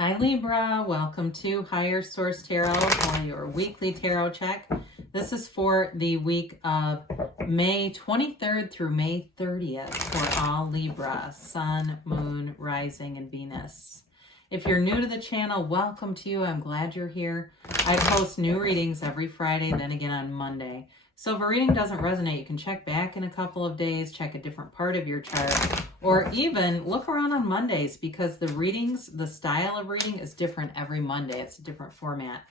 Hi Libra, welcome to Higher Source Tarot for your weekly tarot check. This is for the week of May 23rd through May 30th for all Libra, Sun, Moon, Rising, and Venus. If you're new to the channel, welcome to you. I'm glad you're here. I post new readings every Friday, then again on Monday. So if a reading doesn't resonate, you can check back in a couple of days, check a different part of your chart, or even look around on Mondays because the readings, the style of reading is different every Monday. It's a different format.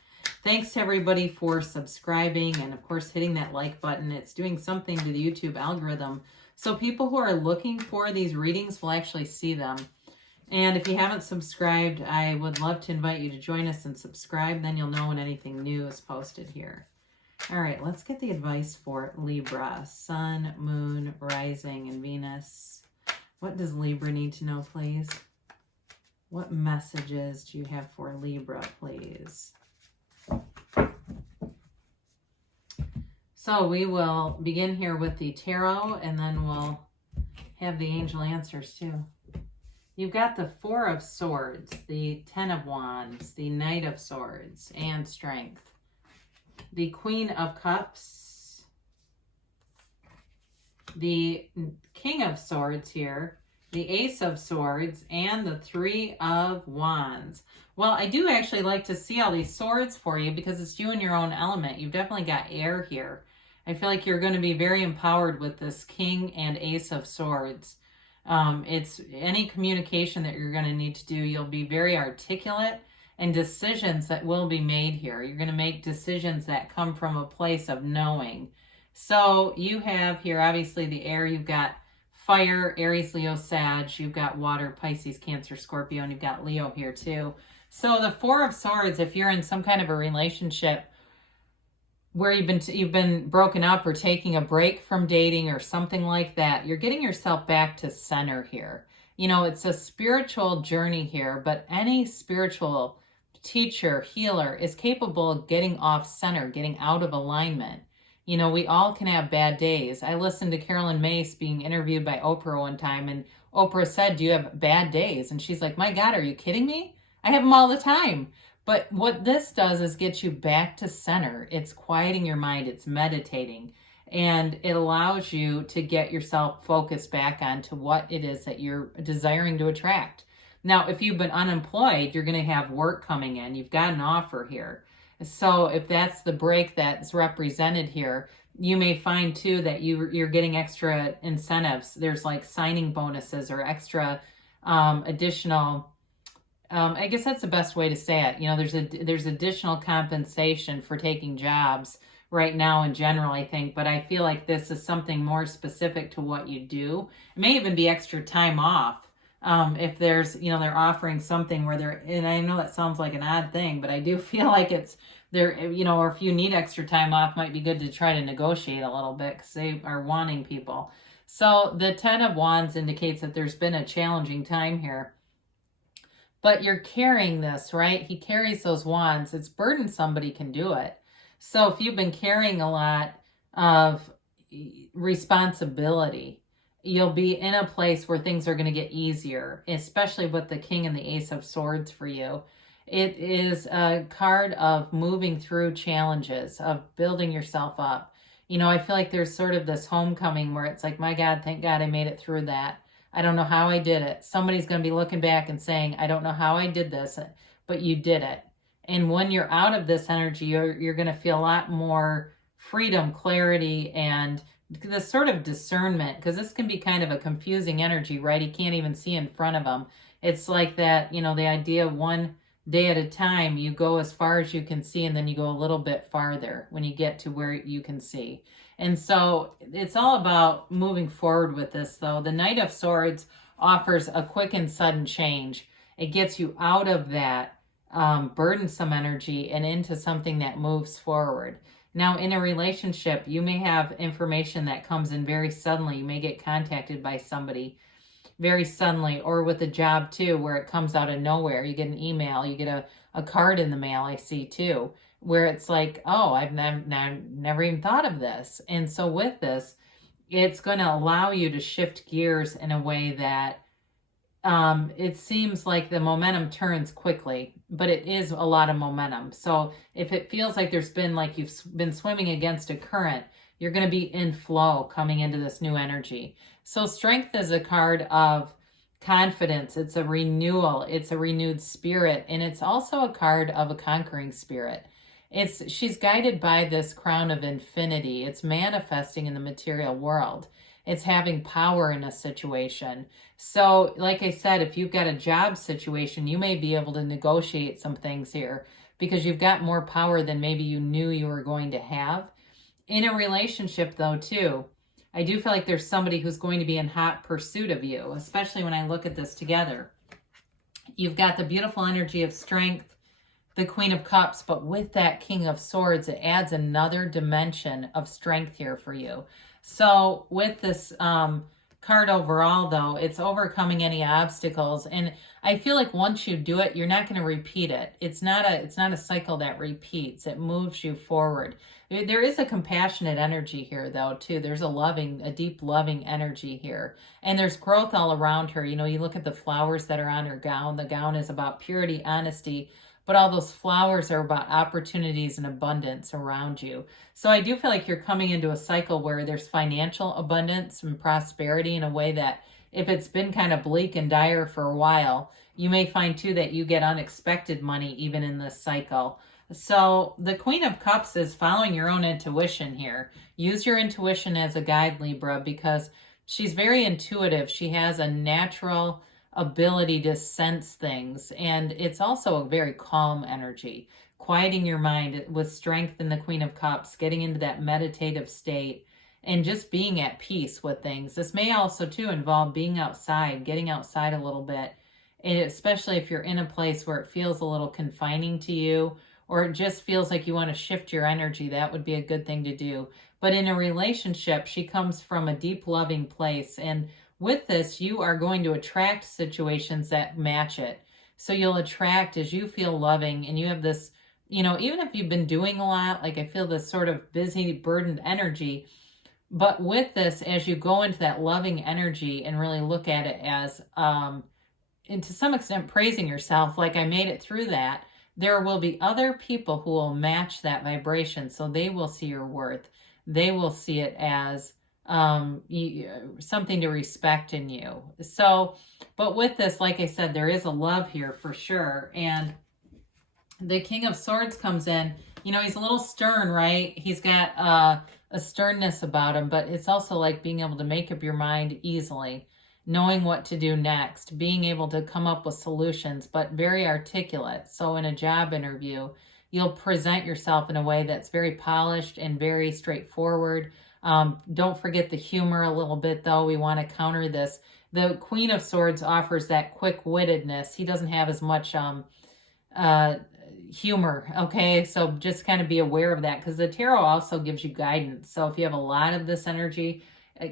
Thanks to everybody for subscribing and, of course, hitting that like button. It's doing something to the YouTube algorithm. So people who are looking for these readings will actually see them. And if you haven't subscribed, I would love to invite you to join us and subscribe. Then you'll know when anything new is posted here. All right, let's get the advice for Libra, Sun, Moon, Rising, and Venus. What does Libra need to know, please? What messages do you have for Libra, please? So we will begin here with the tarot, and then we'll have the angel answers too. You've got the Four of Swords, the Ten of Wands, the Knight of Swords, and Strength. The Queen of Cups, the King of Swords here, the Ace of Swords, and the Three of Wands. Well, I do actually like to see all these swords for you because it's you in your own element. You've definitely got air here. I feel like you're going to be very empowered with this King and Ace of Swords. It's any communication that you're going to need to do. You'll be very articulate. And decisions that will be made here. You're going to make decisions that come from a place of knowing. So you have here, obviously, the air. You've got fire, Aries, Leo, Sag. You've got water, Pisces, Cancer, Scorpio, and you've got Leo here too. So the Four of Swords, if you're in some kind of a relationship where you've been broken up or taking a break from dating or something like that, you're getting yourself back to center here. You know, it's a spiritual journey here, but any spiritual teacher, healer is capable of getting off center, getting out of alignment. You know, we all can have bad days. I listened to Carolyn Mace being interviewed by Oprah one time, and Oprah said, "Do you have bad days?" And she's like, "My God, are you kidding me? I have them all the time." But what this does is get you back to center. It's quieting your mind. It's meditating. And it allows you to get yourself focused back onto what it is that you're desiring to attract. Now, if you've been unemployed, you're going to have work coming in. You've got an offer here. So if that's the break that's represented here, you may find too that you're getting extra incentives. There's like signing bonuses or extra additional, I guess that's the best way to say it. You know, there's additional compensation for taking jobs right now in general, I think, but I feel like this is something more specific to what you do. It may even be extra time off. If there's, you know, they're offering something where they're, and I know that sounds like an odd thing, but I do feel like it's there, you know, or if you need extra time off, might be good to try to negotiate a little bit because they are wanting people. So the Ten of Wands indicates that there's been a challenging time here, but you're carrying this, right? He carries those wands. It's burdensome, but he can do it. So if you've been carrying a lot of responsibility, you'll be in a place where things are going to get easier, especially with the King and the Ace of Swords for you. It is a card of moving through challenges, of building yourself up. You know, I feel like there's sort of this homecoming where it's like, my God, thank God I made it through that. I don't know how I did it. Somebody's going to be looking back and saying, I don't know how I did this, but you did it. And when you're out of this energy, you're going to feel a lot more freedom, clarity, and this sort of discernment, because this can be kind of a confusing energy, right? He can't even see in front of him. It's like that, you know, the idea of one day at a time, you go as far as you can see, and then you go a little bit farther when you get to where you can see. And so it's all about moving forward with this, though. The Knight of Swords offers a quick and sudden change. It gets you out of that burdensome energy and into something that moves forward. Now, in a relationship, you may have information that comes in very suddenly. You may get contacted by somebody very suddenly, or with a job too, where it comes out of nowhere. You get an email, you get a card in the mail, I see too, where it's like, oh, I've never even thought of this. And so with this, it's going to allow you to shift gears in a way that it seems like the momentum turns quickly, but it is a lot of momentum. So if it feels like there's been like you've been swimming against a current, you're going to be in flow coming into this new energy. So strength is a card of confidence. It's a renewal. It's a renewed spirit. And it's also a card of a conquering spirit. She's guided by this crown of infinity. It's manifesting in the material world. It's having power in a situation. So, like I said, if you've got a job situation, you may be able to negotiate some things here because you've got more power than maybe you knew you were going to have. In a relationship, though, too, I do feel like there's somebody who's going to be in hot pursuit of you, especially when I look at this together. You've got the beautiful energy of strength, the Queen of Cups, but with that King of Swords, it adds another dimension of strength here for you. So with this card overall, though, it's overcoming any obstacles. And I feel like once you do it, you're not going to repeat it. It's not a cycle that repeats. It moves you forward. There is a compassionate energy here, though, too. There's a deep loving energy here. And there's growth all around her. You know, you look at the flowers that are on her gown. The gown is about purity, honesty, but all those flowers are about opportunities and abundance around you. So I do feel like you're coming into a cycle where there's financial abundance and prosperity in a way that if it's been kind of bleak and dire for a while, you may find too that you get unexpected money even in this cycle. So the Queen of Cups is following your own intuition here. Use your intuition as a guide, Libra, because she's very intuitive. She has a natural ability to sense things, and it's also a very calm energy, quieting your mind with strength in the Queen of Cups, getting into that meditative state and just being at peace with things. This may also too involve being outside, getting outside a little bit, and especially if you're in a place where it feels a little confining to you, or it just feels like you want to shift your energy. That would be a good thing to do. But in a relationship, she comes from a deep loving place, and with this, you are going to attract situations that match it. So you'll attract as you feel loving, and you have this, you know, even if you've been doing a lot, like I feel this sort of busy, burdened energy. But with this, as you go into that loving energy and really look at it as, and to some extent, praising yourself, like I made it through that, there will be other people who will match that vibration. So they will see your worth. They will see it as something to respect in you. So, but with this, like I said, there is a love here for sure. And the King of Swords comes in, you know, he's a little stern, right? He's got a sternness about him, but it's also like being able to make up your mind easily, knowing what to do next, being able to come up with solutions, but very articulate. So in a job interview, you'll present yourself in a way that's very polished and very straightforward. Don't forget the humor a little bit, though. We want to counter this. The Queen of Swords offers that quick-wittedness. He doesn't have as much humor, okay? So just kind of be aware of that, because the tarot also gives you guidance. So if you have a lot of this energy,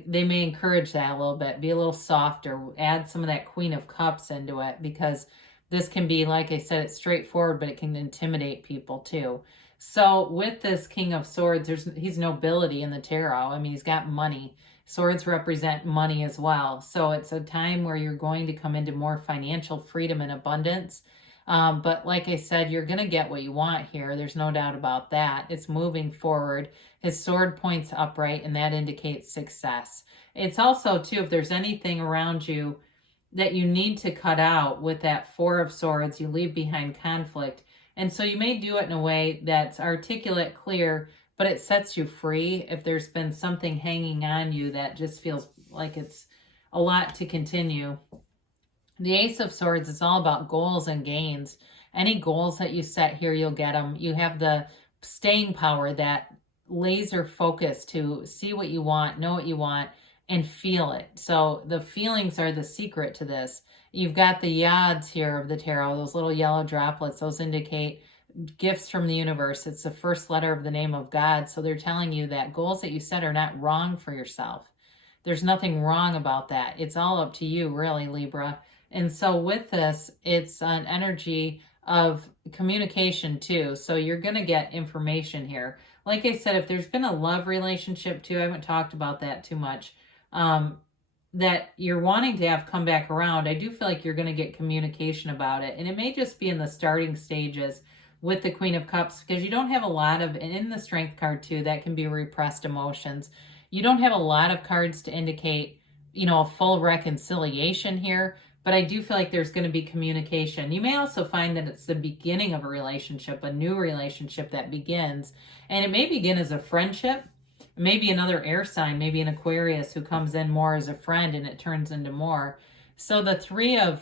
they may encourage that a little bit. Be a little softer. Add some of that Queen of Cups into it, because this can be, like I said, it's straightforward, but it can intimidate people too. So with this King of Swords, he's nobility in the tarot. I mean, he's got money. Swords represent money as well. So it's a time where you're going to come into more financial freedom and abundance. But like I said, you're going to get what you want here. There's no doubt about that. It's moving forward. His sword points upright, and that indicates success. It's also, too, if there's anything around you that you need to cut out with that Four of Swords, you leave behind conflict. And so you may do it in a way that's articulate, clear, but it sets you free. If there's been something hanging on you that just feels like it's a lot to continue. The Ace of Swords is all about goals and gains. Any goals that you set here, you'll get them. You have the staying power, that laser focus to see what you want, know what you want, and feel it. So the feelings are the secret to this. You've got the yads here of the tarot, those little yellow droplets. Those indicate gifts from the universe. It's the first letter of the name of God. So they're telling you that goals that you set are not wrong for yourself. There's nothing wrong about that. It's all up to you, really, Libra. And so with this, it's an energy of communication too. So you're going to get information here. Like I said, if there's been a love relationship too, I haven't talked about that too much. that you're wanting to have come back around, I do feel like you're going to get communication about it. And it may just be in the starting stages with the Queen of Cups, because you don't have a lot of, and in the Strength card too, that can be repressed emotions. You don't have a lot of cards to indicate, you know, a full reconciliation here, but I do feel like there's going to be communication. You may also find that it's the beginning of a relationship, a new relationship that begins, and it may begin as a friendship, maybe another air sign, maybe an Aquarius who comes in more as a friend and it turns into more. So the Three of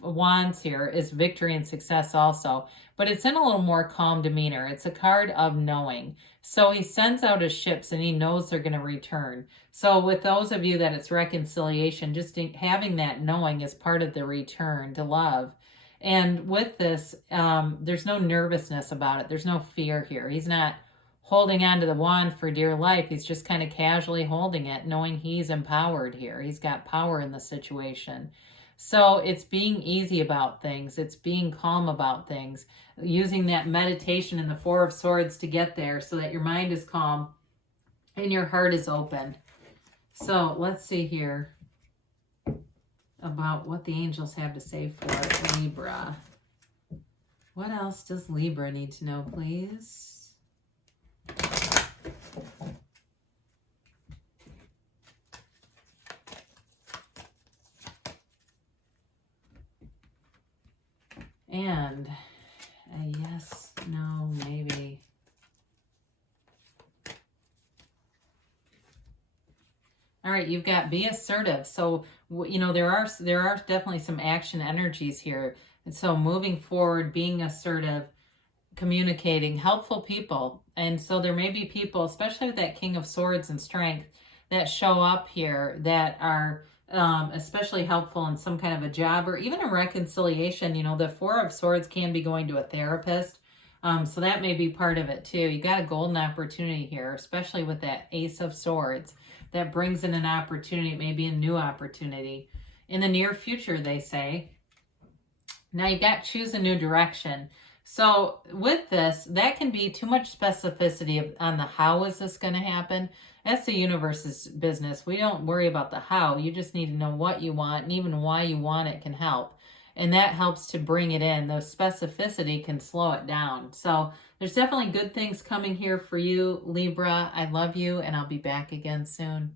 Wands here is victory and success also, but it's in a little more calm demeanor. It's a card of knowing. So he sends out his ships and he knows they're going to return. So with those of you that it's reconciliation, just having that knowing is part of the return to love. And with this, there's no nervousness about it. There's no fear here. He's not holding on to the wand for dear life. He's just kind of casually holding it, knowing he's empowered here. He's got power in the situation. So it's being easy about things. It's being calm about things. Using that meditation and the Four of Swords to get there so that your mind is calm and your heart is open. So let's see here about what the angels have to say for Libra. What else does Libra need to know, please? And a yes, no, maybe. All right, you've got be assertive. So, you know, there are definitely some action energies here. And so moving forward, being assertive, communicating, helpful people. And so there may be people, especially with that King of Swords and Strength, that show up here that are especially helpful in some kind of a job or even a reconciliation. You know, the Four of Swords can be going to a therapist. So that may be part of it too. You got a golden opportunity here, especially with that Ace of Swords that brings in an opportunity. It may be a new opportunity in the near future, they say. Now you got choose a new direction. So with this, that can be too much specificity on the how is this going to happen. That's the universe's business. We don't worry about the how. You just need to know what you want, and even why you want it can help. And that helps to bring it in. The specificity can slow it down. So there's definitely good things coming here for you, Libra. I love you, and I'll be back again soon.